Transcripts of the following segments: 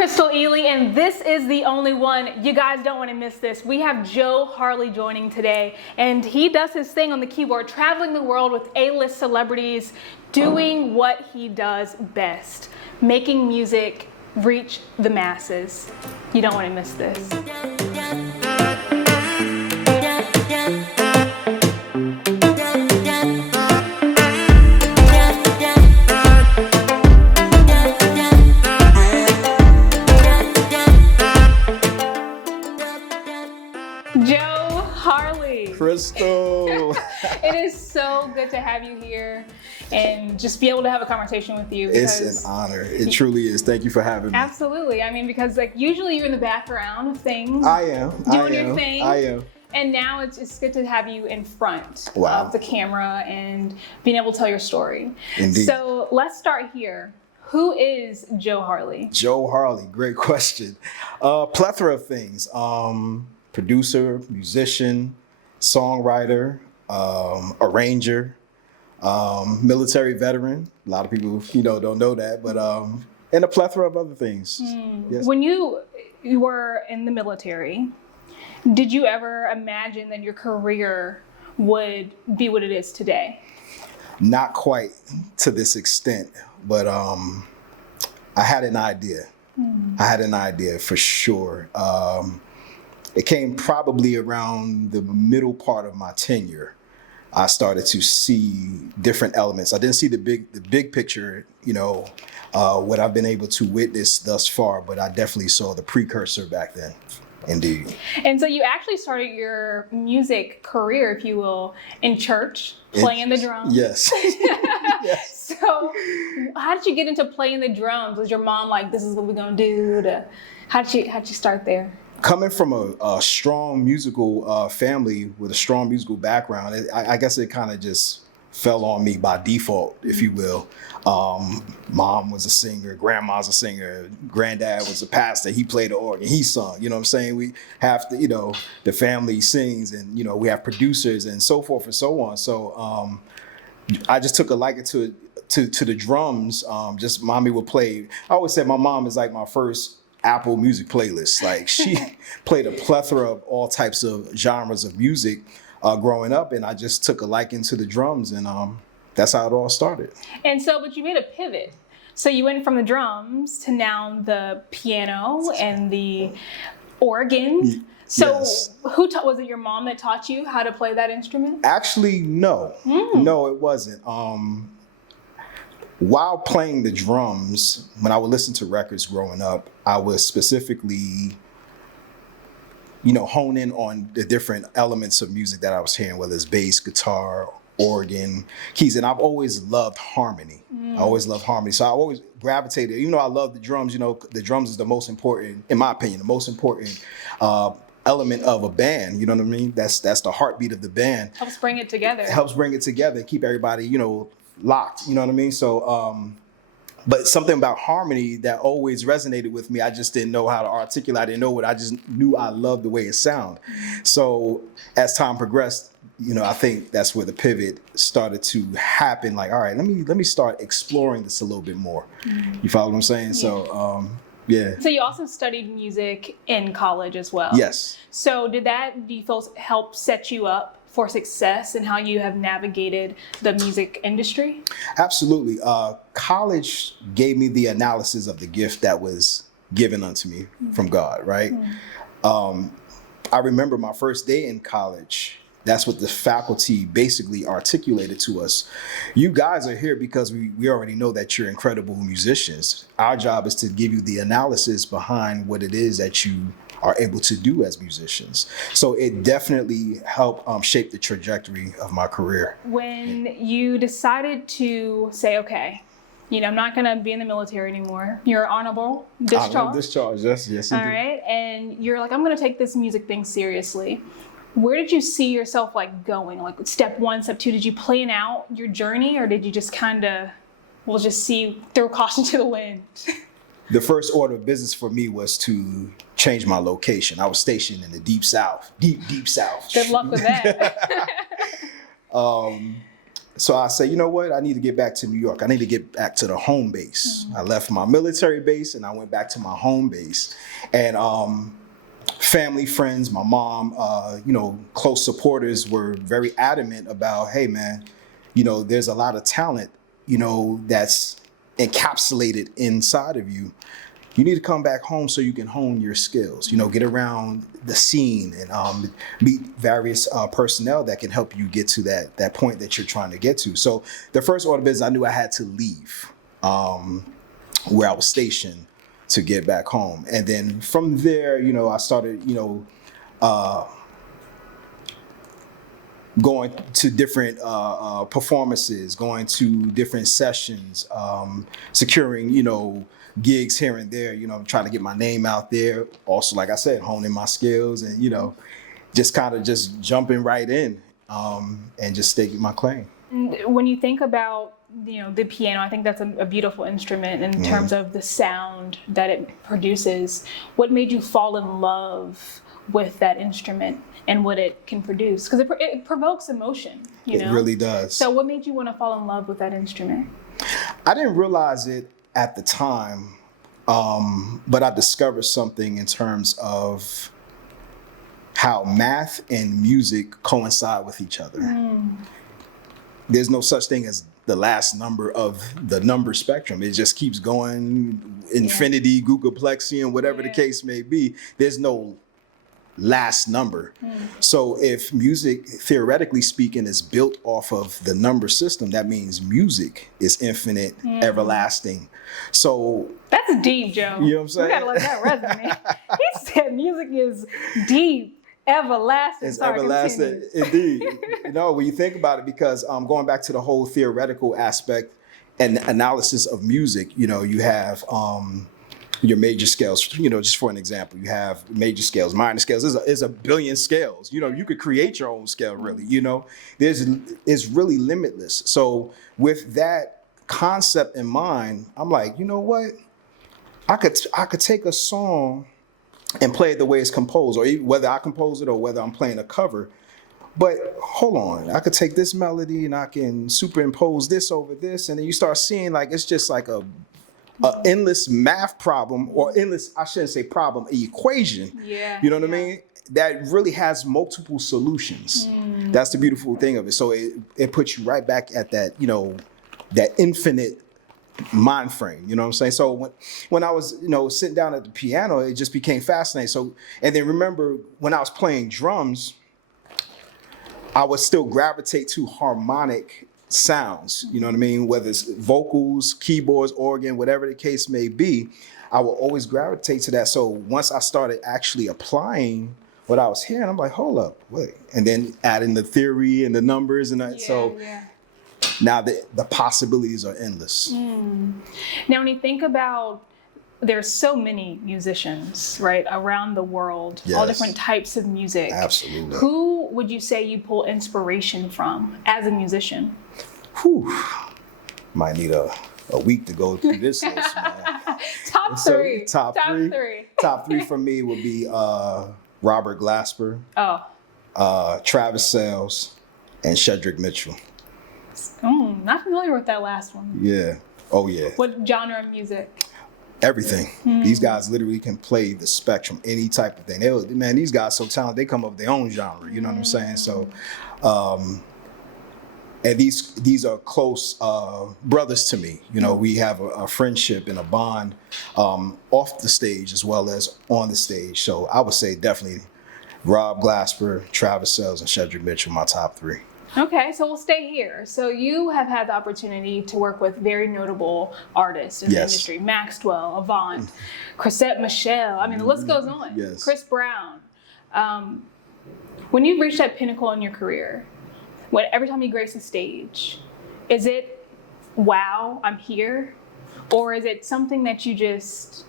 Crystal Eley, and this is the only one. You guys don't want to miss this. We have Joe Harley joining today, and he does his thing on the keyboard, traveling the world with A-list celebrities, doing what he does best, making music reach the masses. You don't want to miss this. Joe Harley. Crystal. It is so good to have you here and just be able to have a conversation with you. It's an honor. It truly is. Thank you for having me. Absolutely. I mean, because like usually you're in the background of things. I am. Doing your thing. I am. And now it's good to have you in front Wow. of the camera and being able to tell your story. Indeed. So let's start here. Who is Joe Harley? Joe Harley. Great question. Plethora of things. Producer, musician, songwriter, arranger, military veteran. A lot of people, don't know that, but and a plethora of other things. Yes. When you were in the military, did you ever imagine that your career would be what it is today? Not quite to this extent, but I had an idea. I had an idea for sure. It came probably around the middle part of my tenure. I started to see different elements. I didn't see the big picture, what I've been able to witness thus far, but I definitely saw the precursor back then. Indeed. And so you actually started your music career, if you will, in church, playing the drums. Yes. Yes. So how did you get into playing the drums? Was your mom like, this is what we're going to do? How'd you start there? Coming from a strong musical family with a strong musical background, I guess it kind of just fell on me by default, if you will. Mom was a singer, grandma's a singer, granddad was a pastor. He played the organ, he sung. You know what I'm saying? We have to, the family sings, and we have producers and so forth and so on. So I just took a liking to the drums. Just mommy would play. I always said my mom is like my first Apple Music playlist. Like she played a plethora of all types of genres of music growing up, and I just took a liking to the drums, and that's how it all started. And so, but you made a pivot. So you went from the drums to now the piano and the organ. So Yes. was it your mom that taught you how to play that instrument? Actually, no. No, it wasn't. While playing the drums, when I would listen to records growing up, I would specifically, hone in on the different elements of music that I was hearing, whether it's bass, guitar, organ, keys. And I've always loved harmony. I always loved harmony. So I always gravitated, even though I love the drums, the drums is the most important, in my opinion, the most important element of a band. You know what I mean? That's the heartbeat of the band. Helps bring it together. It helps bring it together, keep everybody, locked, you know what I mean? So, but something about harmony that always resonated with me, I just didn't know how to articulate. I didn't know what, I just knew I loved the way it sounded. So as time progressed, I think that's where the pivot started to happen. Like, all right, let me start exploring this a little bit more. You follow what I'm saying? Yeah. So, yeah. So you also studied music in college as well. Yes. So do you feel help set you up for success and how you have navigated the music industry? Absolutely. College gave me the analysis of the gift that was given unto me from God, right? I remember my first day in college. That's what the faculty basically articulated to us. You guys are here because we already know that you're incredible musicians. Our job is to give you the analysis behind what it is that you are able to do as musicians. So it definitely helped shape the trajectory of my career. When you decided to say, okay, I'm not going to be in the military anymore. You're honorable discharge. Honorable discharge, yes, All indeed. right. And you're like, I'm going to take this music thing seriously. Where did you see yourself going? Like step 1, step 2, did you plan out your journey, or did you just we'll just see, throw caution to the wind? The first order of business for me was to change my location. I was stationed in the deep south, deep south. Good luck with that. So I say, you know what? I need to get back to New York. I need to get back to the home base. I left my military base and I went back to my home base. And family, friends, my mom, close supporters were very adamant about, hey, man, there's a lot of talent, that's encapsulated inside of you. You need to come back home so you can hone your skills, get around the scene and meet various personnel that can help you get to that point that you're trying to get to. So the first order of business, I knew I had to leave where I was stationed to get back home. And then from there, I started, going to different performances, going to different sessions, securing, gigs here and there, trying to get my name out there. Also, like I said, honing my skills and, just kind of just jumping right in and just staking my claim. When you think about, the piano, I think that's a beautiful instrument in terms of the sound that it produces. What made you fall in love with that instrument and what it can produce? Because it provokes emotion, It really does. So what made you want to fall in love with that instrument? I didn't realize it at the time, but I discovered something in terms of how math and music coincide with each other. There's no such thing as the last number of the number spectrum. It just keeps going, infinity, Googleplexian, whatever the case may be. There's no last number. So if music, theoretically speaking, is built off of the number system, that means music is infinite, everlasting. So that's deep, Joe. You know what I'm saying? We gotta let that resonate. He said music is deep, everlasting. It's everlasting, indeed. When you think about it, because going back to the whole theoretical aspect and analysis of music, you have your major scales, just for an example, you have major scales, minor scales. There's a billion scales. You could create your own scale, really. It's really limitless. So with that concept in mind, I'm like, you know what? I could take a song and play it the way it's composed, or even whether I compose it or whether I'm playing a cover. But hold on, I could take this melody and I can superimpose this over this, and then you start seeing like it's just like a endless math problem, or endless, I shouldn't say problem, an equation. You know what I mean? That really has multiple solutions. That's the beautiful thing of it. So it puts you right back at that, that infinite mind frame, you know what I'm saying? So when I was, sitting down at the piano, it just became fascinating. So, and then remember when I was playing drums, I would still gravitate to harmonic sounds, you know what I mean? Whether it's vocals, keyboards, organ, whatever the case may be, I will always gravitate to that. So once I started actually applying what I was hearing, I'm like, hold up, wait. And then adding the theory and the numbers and that. Now the possibilities are endless. Now, when you think about, there's so many musicians, right, around the world, all different types of music. Absolutely. Who would you say you pull inspiration from as a musician? Might need a week to go through this list, man. Top three. Top three. Top three for me would be Robert Glasper, Travis Sales, and Shedrick Mitchell. Not familiar with that last one. Yeah. Oh, yeah. What genre of music? Everything. These guys literally can play the spectrum, any type of thing. These guys so talented, they come up with their own genre, you know what I'm saying? So, and these are close brothers to me. We have a friendship and a bond off the stage as well as on the stage. So I would say definitely Rob Glasper, Travis Sales, and Shedrick Mitchell, my top three. Okay, so we'll stay here. So you have had the opportunity to work with very notable artists in the industry. Maxwell, Avant, Chrisette Michelle. I mean, the list goes on. Yes. Chris Brown. When you reach that pinnacle in your career, every time you grace a stage, is it, wow, I'm here? Or is it something that you just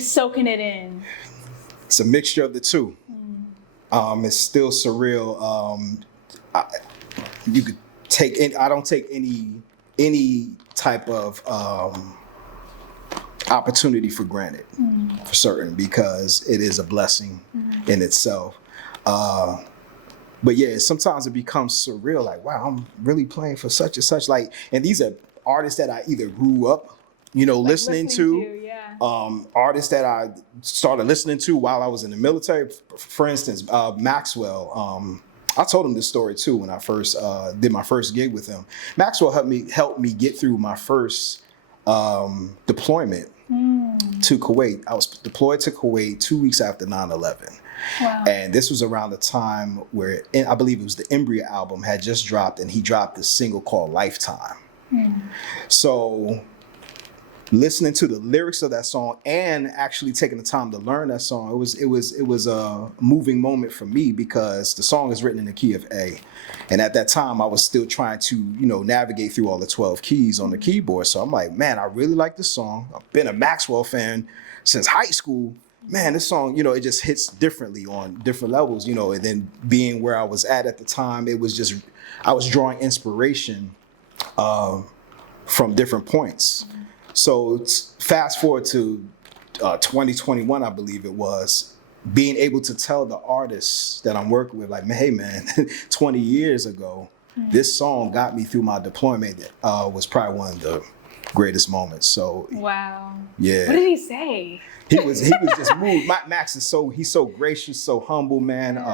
soaking it in? It's a mixture of the two. It's still surreal. You could take in, I don't take any type of opportunity for granted, for certain, because it is a blessing in itself. but yeah, sometimes it becomes surreal. Like, wow, I'm really playing for such and such. Like, and these are artists that I either grew up, Like listening to, yeah. artists that I started listening to while I was in the military. For instance, Maxwell. I told him this story too when I first did my first gig with him. Maxwell helped me get through my first deployment to Kuwait. I was deployed to Kuwait 2 weeks after 9/11. Wow. And this was around the time where I believe it was the Embryo album had just dropped, and he dropped this single called Lifetime. So listening to the lyrics of that song and actually taking the time to learn that song, it was a moving moment for me, because the song is written in the key of A. And at that time I was still trying to, navigate through all the 12 keys on the keyboard. So I'm like, man, I really like this song. I've been a Maxwell fan since high school. Man, this song, it just hits differently on different levels, and then being where I was at the time, it was just, I was drawing inspiration from different points. So fast forward to 2021, I believe it was, being able to tell the artists that I'm working with, like, hey man, 20 years ago, this song got me through my deployment, was probably one of the greatest moments. So wow. Yeah. What did he say? He was just moved. Max is he's so gracious, so humble, man.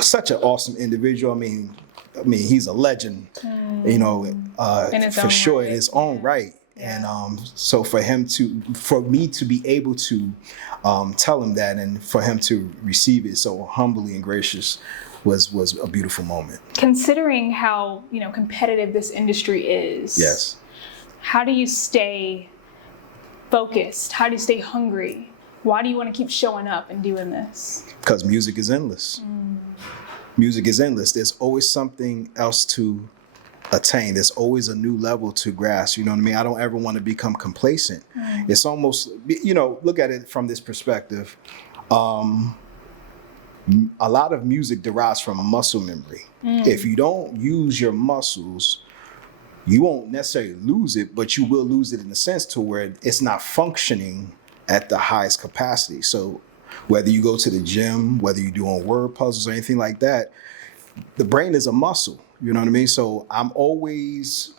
Such an awesome individual. I mean, he's a legend, for sure, in his own right. And so for me to be able to tell him that, and for him to receive it so humbly and gracious, was a beautiful moment. Considering how competitive this industry is, yes, how do you stay focused? How do you stay hungry? Why do you want to keep showing up and doing this? Because music is endless. Music is endless. There's always something else to attain. There's always a new level to grasp. You know what I mean? I don't ever want to become complacent. It's almost, look at it from this perspective. A lot of music derives from a muscle memory. If you don't use your muscles, you won't necessarily lose it, but you will lose it in the sense to where it's not functioning at the highest capacity. So whether you go to the gym, whether you're doing word puzzles or anything like that, the brain is a muscle. You know what I mean? So I'm always,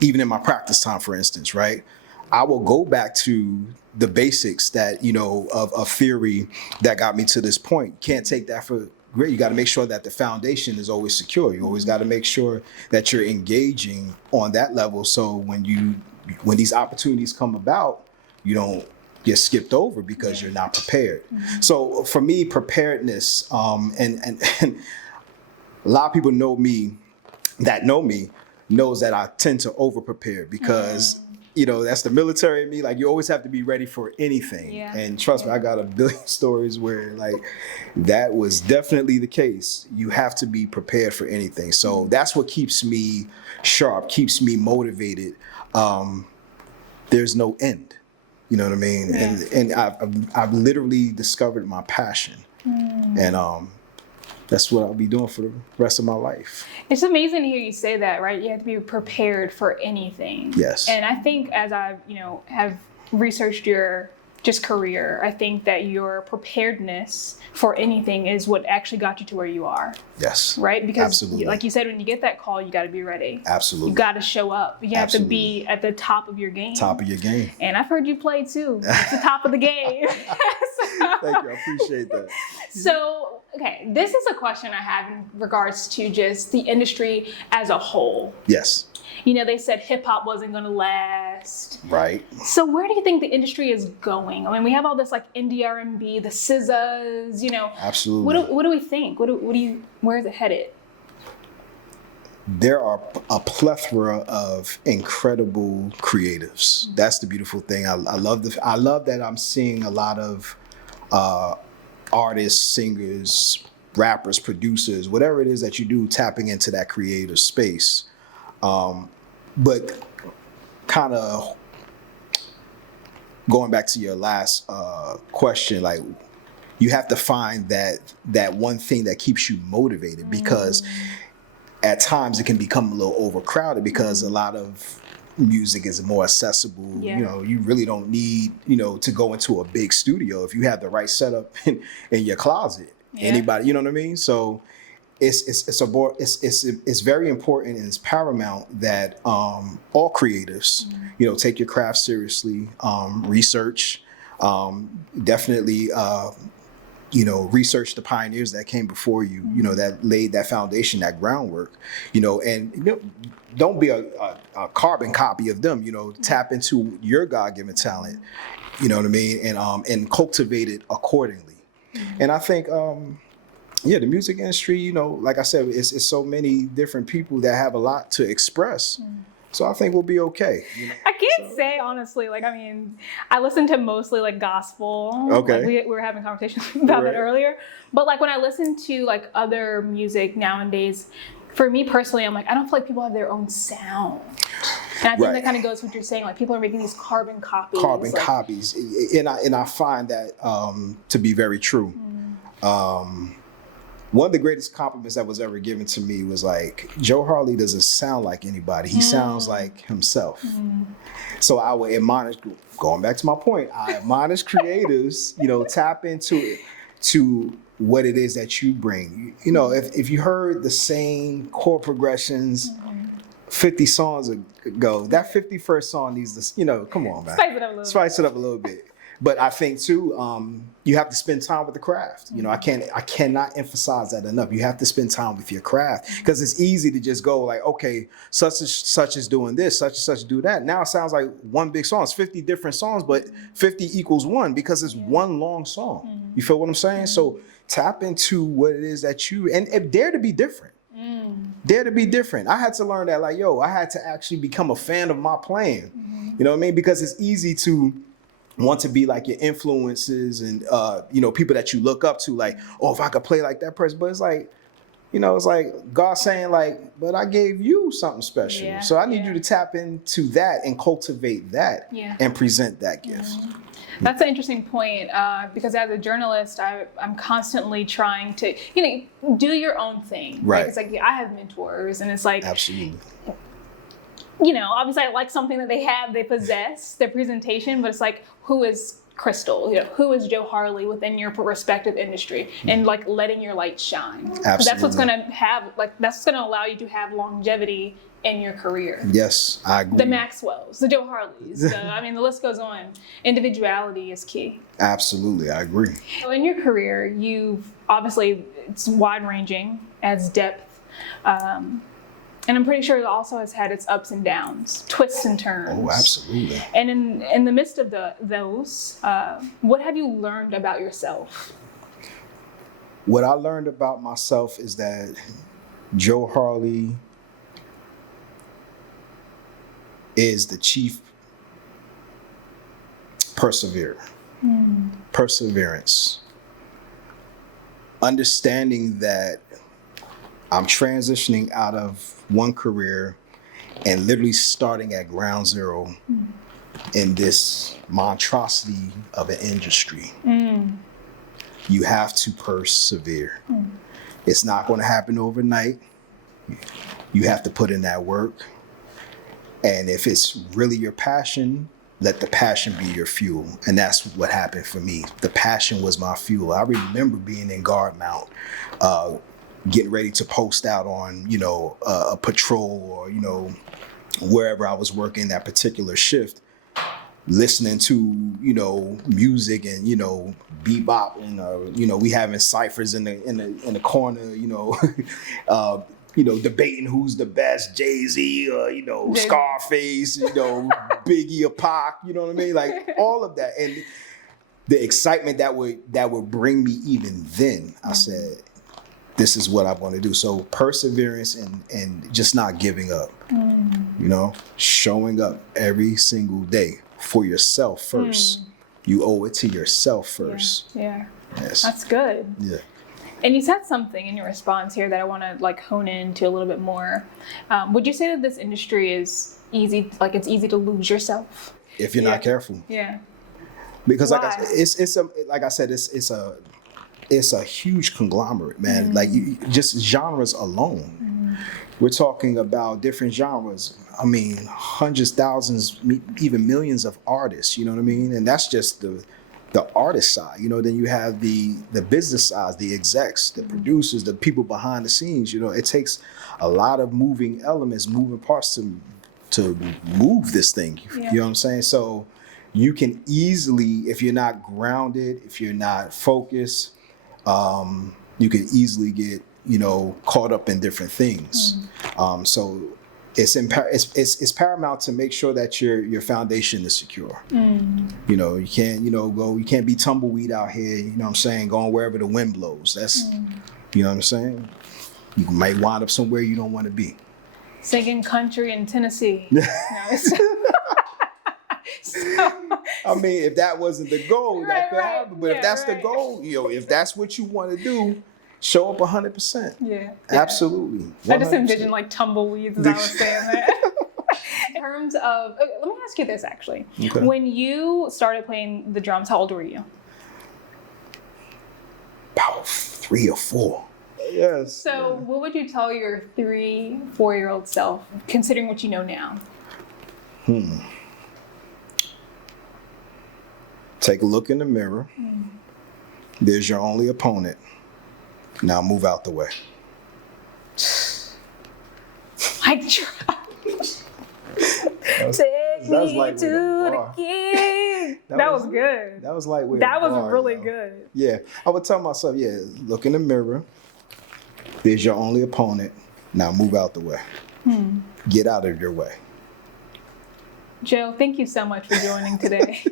even in my practice time, for instance, right? I will go back to the basics that, of theory that got me to this point. Can't take that for great. You got to make sure that the foundation is always secure. You always got to make sure that you're engaging on that level. So when these opportunities come about, you don't get skipped over because you're not prepared. So for me, preparedness, and a lot of people know me knows that I tend to over prepare because that's the military in me. Like, you always have to be ready for anything. And trust me, I got a billion stories where like that was definitely the case. You have to be prepared for anything. So that's what keeps me sharp, keeps me motivated. There's no end. You know what I mean? And I've literally discovered my passion. And that's what I'll be doing for the rest of my life. It's amazing to hear you say that, right? You have to be prepared for anything. Yes. And I think as I, have researched your just career, I think that your preparedness for anything is what actually got you to where you are. Yes. Right? Because absolutely, like you said, when you get that call, you got to be ready. Absolutely. You got to show up. You have to be at the top of your game. Top of your game. And I've heard you play too. It's the top of the game. Thank you. I appreciate that. So, okay, this is a question I have in regards to just the industry as a whole. Yes. They said hip hop wasn't going to last. Right. So where do you think the industry is going? I mean, we have all this like indie R&B, the SZAs, Absolutely. What do we think? Where is it headed? There are a plethora of incredible creatives. That's the beautiful thing. I love that I'm seeing a lot of artists, singers, rappers, producers, whatever it is that you do, tapping into that creative space. But kind of going back to your last question, like, you have to find that one thing that keeps you motivated, because at times it can become a little overcrowded because a lot of music is more accessible. You really don't need to go into a big studio. If you have the right setup in your closet, Anybody, you know what I mean? So it's very important and it's paramount that all creatives, take your craft seriously, research, definitely, research the pioneers that came before you, that laid that foundation, that groundwork, and don't be a carbon copy of them, tap into your God-given talent, you know what I mean, and cultivate it accordingly. And I think, the music industry, like I said, it's so many different people that have a lot to express. So I think we'll be okay. I can't say honestly, I listen to mostly gospel. Okay. We were having conversations about that earlier. But when I listen to other music nowadays, for me personally, I'm I don't feel like people have their own sound. And I think that kind of goes with what you're saying. People are making these carbon copies. Copies. And I find that to be very true. One of the greatest compliments that was ever given to me was Joe Harley doesn't sound like anybody. He sounds like himself. So I would admonish, going back to my point, I admonish creatives, tap into it, to what it is that you bring. If you heard the same chord progressions 50 songs ago, that 51st song needs to, come on, man. Spice it up a little bit. But I think too, you have to spend time with the craft. I cannot emphasize that enough. You have to spend time with your craft, because it's easy to just go okay, such is doing this, such and such do that. Now it sounds like one big song. It's 50 different songs, but 50 equals one, because it's one long song. You feel what I'm saying? So tap into what it is that and dare to be different. Dare to be different. I had to learn that I had to actually become a fan of my playing. You know what I mean? Because it's easy to want to be your influences and people that you look up to, if I could play like that person. But it's God saying but I gave you something special. So I need you to tap into that and cultivate that and present that gift. That's an interesting point, because as a journalist, I'm constantly trying to do your own thing. Right. It's I have mentors, and it's absolutely. Obviously I like something that they possess, their presentation, but it's who is Crystal? Who is Joe Harley within your respective industry, and letting your light shine. Absolutely. That's what's gonna that's gonna allow you to have longevity in your career. Yes, I agree. The Maxwells, the Joe Harleys, the list goes on. Individuality is key. Absolutely, I agree. So in your career, it's wide ranging, adds depth. And I'm pretty sure it also has had its ups and downs, twists and turns. Oh, absolutely. And in the midst of those, what have you learned about yourself? What I learned about myself is that Joe Harley is the chief perseverer. Perseverance. Understanding that I'm transitioning out of one career and literally starting at ground zero in this monstrosity of an industry. You have to persevere. It's not going to happen overnight. You have to put in that work. And if it's really your passion, let the passion be your fuel. And that's what happened for me. The passion was my fuel. I remember being in guard mount, getting ready to post out on, a patrol or, wherever I was working that particular shift, listening to, music and, bebop and, we having ciphers in the corner, debating who's the best, Jay-Z or, Scarface, Biggie or Pac, you know what I mean? All of that. And the excitement that would bring me even then, I said, this is what I want to do. So perseverance and just not giving up, showing up every single day for yourself first. You owe it to yourself first. Yeah. Yes. That's good. Yeah. And you said something in your response here that I want to hone into a little bit more. Would you say that this industry is easy, it's easy to lose yourself? If you're not careful. Yeah. Because like I said, it's a huge conglomerate, man. Just genres alone. We're talking about different genres. I mean, hundreds, thousands, even millions of artists, you know what I mean? And that's just the artist side, you know, then you have the business side, the execs, the producers, the people behind the scenes. You know, it takes a lot of moving elements, moving parts to move this thing. Yeah. You know what I'm saying? So you can easily, if you're not grounded, if you're not focused, you can easily get, you know, caught up in different things. So it's paramount to make sure that your foundation is secure. You know, you can't, you can't be tumbleweed out here, you know what I'm saying, going wherever the wind blows. That's, you know what I'm saying? You might wind up somewhere you don't want to be. Singing country in Tennessee. I mean, if that wasn't the goal, that could happen. But if that's the right. goal, if that's what you want to do, show up 100%. Yeah. Absolutely. 100%. I just envisioned like tumbleweeds as I was saying that. In terms of, let me ask you this actually. Okay. When you started playing the drums, how old were you? About 3 or 4. Yes. So what would you tell your 3-4-year-old self, considering what you know now? Take a look in the mirror. There's your only opponent. Now move out the way. I tried. Take me to the king. That was good. That was lightweight. That was bar, really though. good. Yeah, I would tell myself, look in the mirror. There's your only opponent. Now move out the way. Get out of your way. Joe, thank you so much for joining today.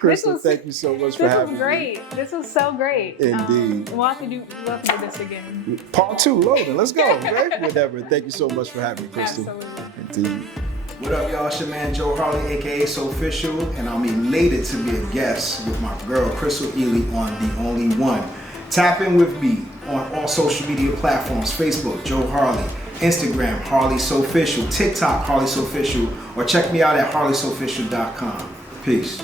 Crystal, thank you so much for having me. This was great. This was so great. Indeed. We'll have to do this again. Part 2, loading. Let's go. Right? Whatever. Thank you so much for having me, Crystal. Absolutely. Indeed. What up, y'all? It's your man Joe Harley, aka So Official, and I'm elated to be a guest with my girl Crystal Eley on The Only One. Tap in with me on all social media platforms: Facebook, Joe Harley, Instagram, Harley So Official, TikTok, Harley So Official, or check me out at harleysoofficial.com. Peace.